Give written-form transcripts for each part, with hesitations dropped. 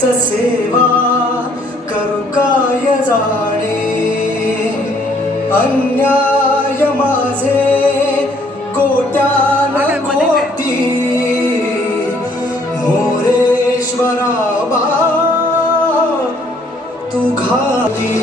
हीच सेवा करू काय जाणे, अन्याय माझे कोट्यान कोटी मोरेश्वरा बा तू घाली.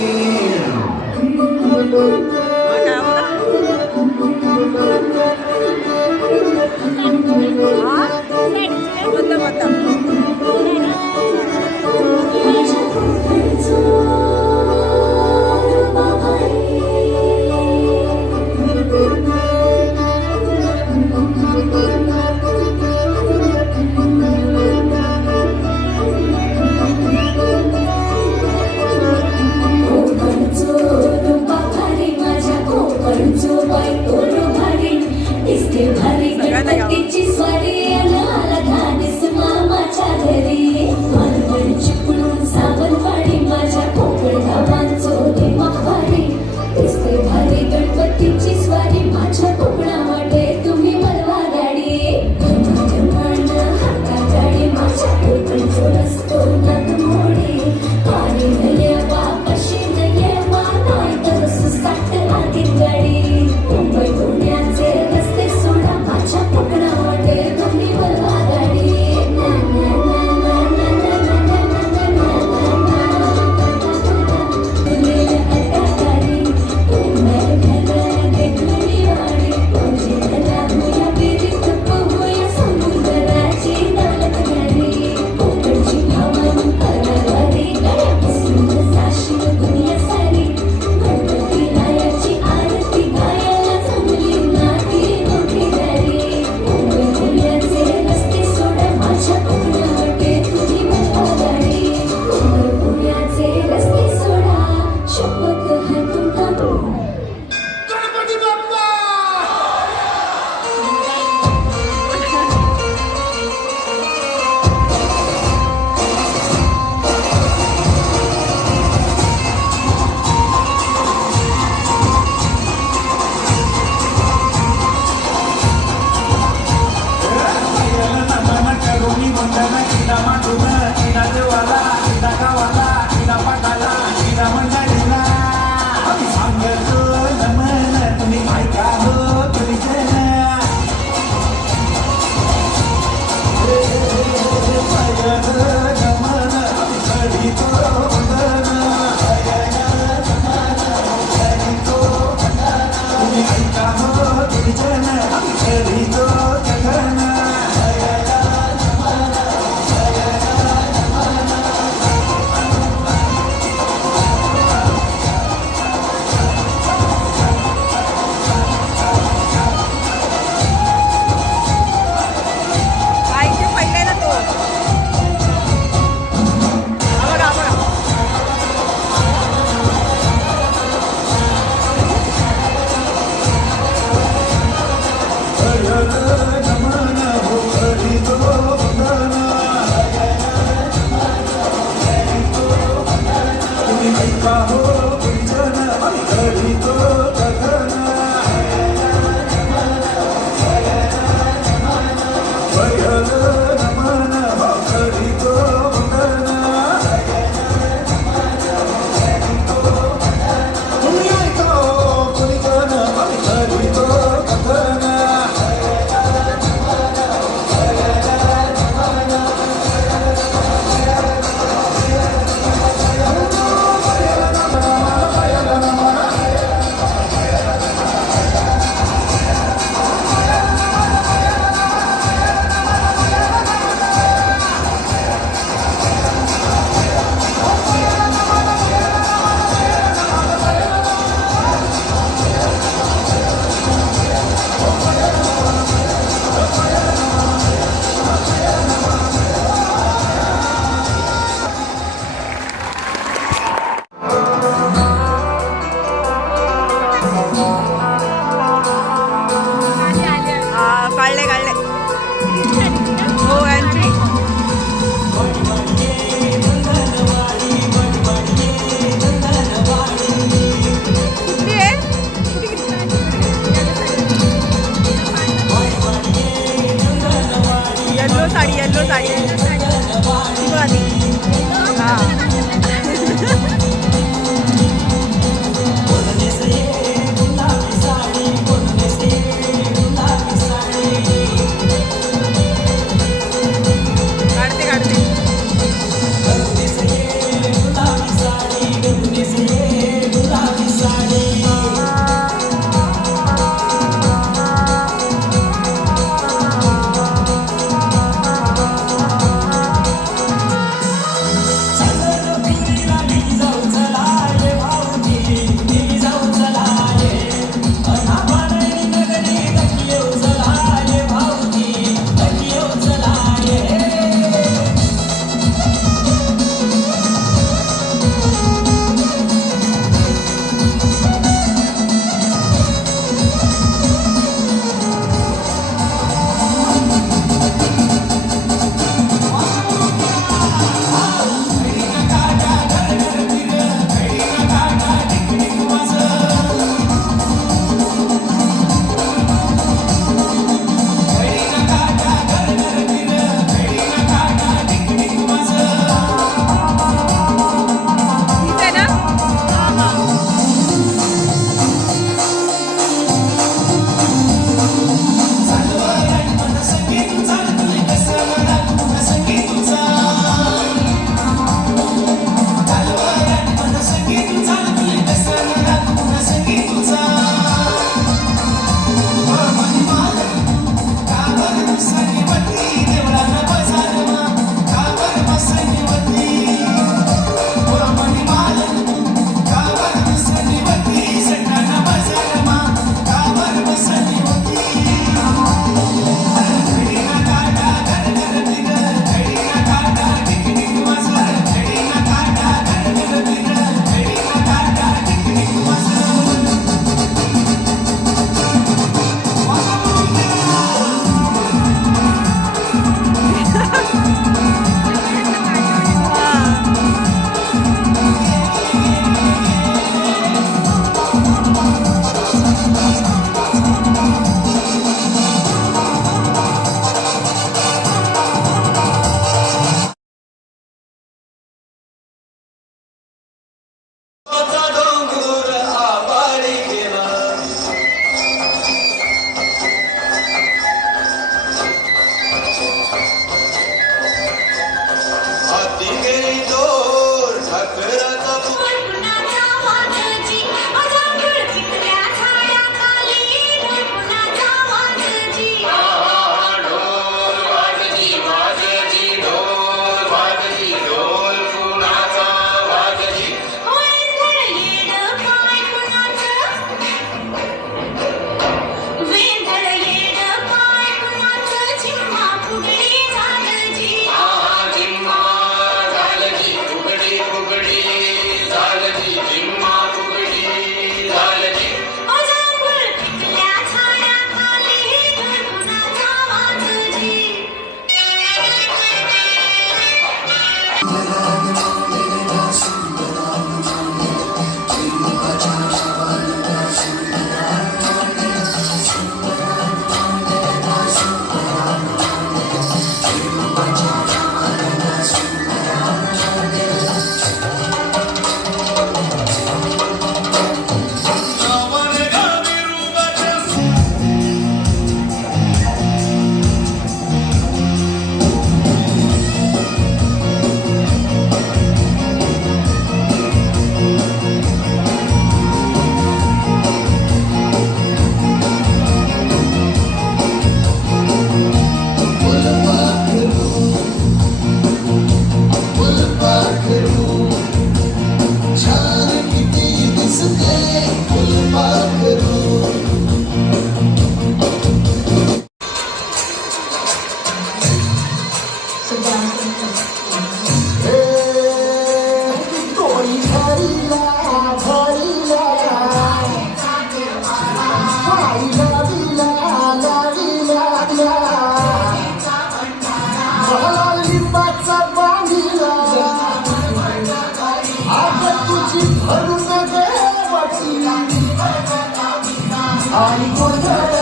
आणि गोंधळ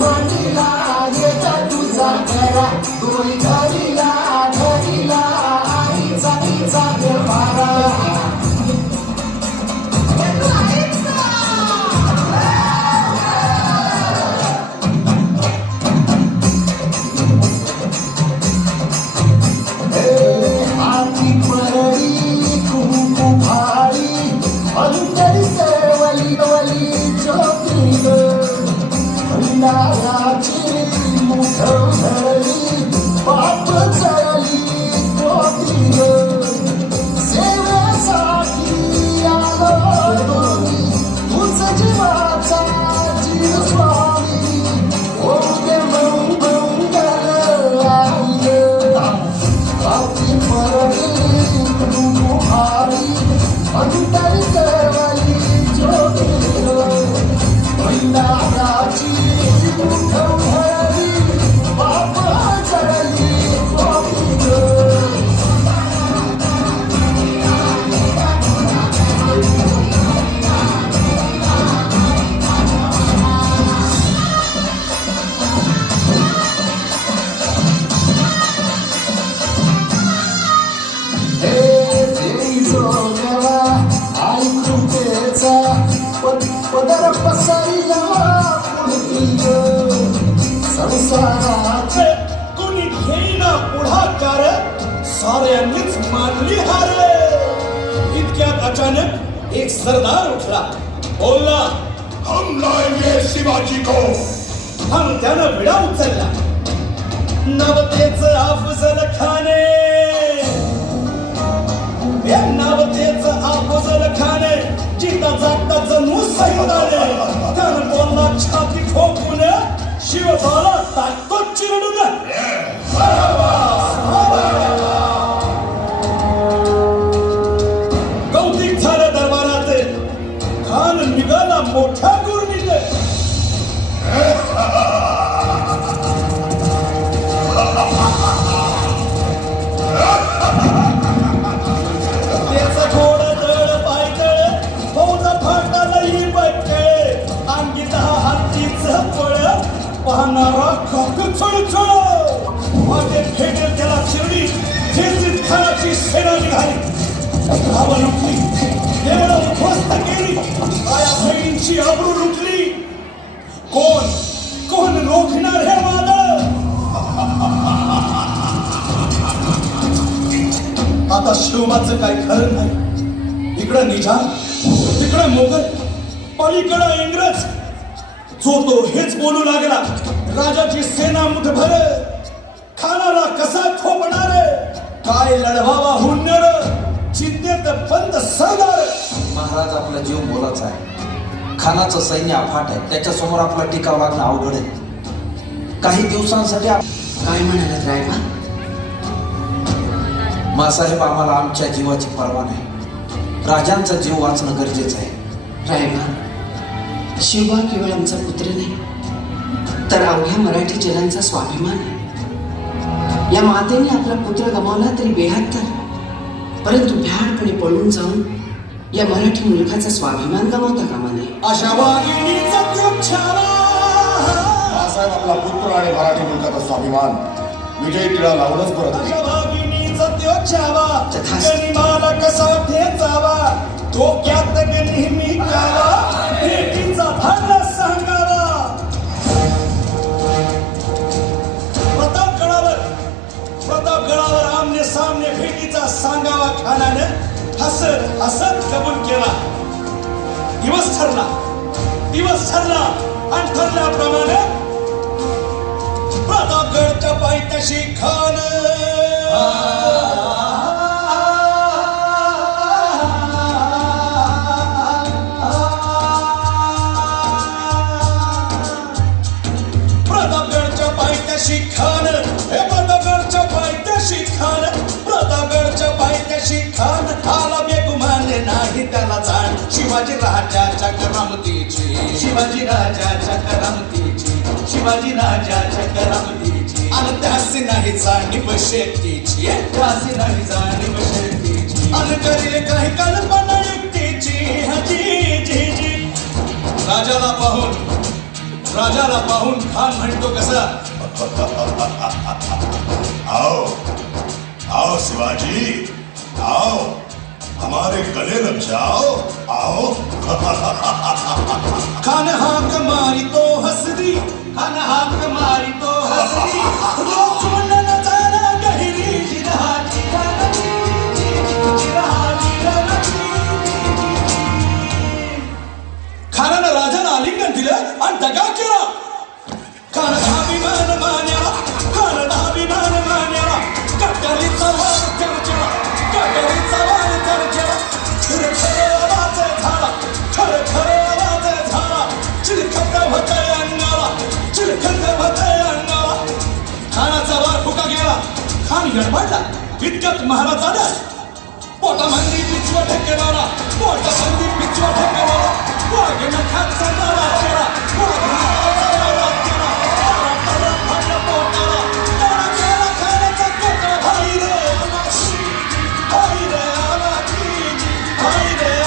मांडीला येता तुझा घरा डोई घडीला घडीला आईचा तिचा व्यवहारा कोणी घेईना पुढाकार साऱ्यांनीच मानली हार इतक्यात अचानक एक सरदार उठला बोलला हम लाएंगे शिवाजी को हम त्यानं विडा उचलला नवतेच अफजल खाने या नवतेच अफजल खाने जिता जागता जणू सैदाने त्यानं बोलला छाती ठोकून शिवबाला ताकद चिरडून कौतिक झालं दरबारात खान निघाला मोठा गुरुनीले त्याचा घोडा दळ पायदळ फौजा फाटालाही बटकळे अंगी 10 हत्तीचं पळ पाहणारा काक चळचळ वाटे फेडेल त्याला शिरडी जेजीत खानाची सेना निघाली धावा लुटली देवळा उद्ध्वस्त केली आया बहिणींची आबरू लुटली कोण रोखणार हे वादळ आता शिवबाचं काय खरं नाही इकडं निजाम तिकडं मोगल पलीकडं इंग्रज जो तो हेच बोलू लागला राजाची सेना मुठभर खानाला कसा थोपणार काय लढवावा हुन्नर चिंतेत बंद सरदार महाराज आपला जीव मोलाचा आहे खानाचं सैन्य अफाट आहे त्याच्या समोर आपला टिकाव लागणं अवघड आहे काही दिवसांसाठी काय म्हणालात रायबा मासाहेब आम्हाला आमच्या जीवाची पर्वा नाही राजांचा जीव वाचणं गरजेचं आहे रायबा शिवबा केवळ आमचा पुत्र नाही तर अवघ्या मराठी जनांचा स्वाभिमान आहे या मातेने आपला पुत्र गमावला तरी 72 परंतु भ्याडपणे पळून जाऊन या मराठी मुलखाचा स्वाभिमान गमावता कामा नये अशा वाघिणीचा खूप छावा मासाहेब आपला पुत्र आणि मराठी मुलकाचा स्वाभिमान विजय टिळा लावूनच परत अशा वाघिणीचा त्यो छावा तथास्तु. गनिमाला कसा ठेचावा डोक्यात नेहमी कावा भेटीचा भांडा सांगावा प्रतापगडावर आमने सामने भेटीचा सांगावा खानानं हसत हसत कबूल केला दिवस ठरला आणि ठरल्याप्रमाणे प्रतापगडच्या पायथ्याशी खान प्रतापगडच्या पायथ्याशी खान प्रतापगडच्या पायथ्याशी खान आला बेगुमान नाही त्याला जाण शिवाजी राजाच्या करामतीची आणि त्यासी नाही जाणीव शेतीची आणि करील काही कल्पना युक्तीची जी राजाला पाहून राजाला पाहून खान म्हणतो कसा, आओ आओ शिवाजी, आओ हमारे गले लग जाओ, आओ. खान हाक मारी तो हसरी, खान हाक मारी तो हसरी, लक्ष्मण नचारा गहिरी जिरहाची रणजी, जिरहाची रणजी. खानानं राजाला आलिंगन दिलं आणि दगा केला. खानाचा अभिमान मान्याला, खानाचा अभिमान मान्याला, कट्यारीचा वार चर्चेला, कट्यारीचा वार चर्चेला. खरं खरं आवाज झाला, खरं खरं आवाज झाला, चिलखत होतंय अंगाला, चिलखत होतंय अंगाला. खानाचा वार फुका गेला. खान गडबडला. इतक्यात महाराज आला. पोटामंदी पिचवा ठेकेवाला, पोटामंदी पिचवा ठेकेवाला, वाघनं खानचा नारा केला, वाघनं खानचा नारा केला. पोटाला फाडलं पोटाला, नारा केला खानाचा कोटा. भाई रे आमाची, भाई रे आमाची, भाई रे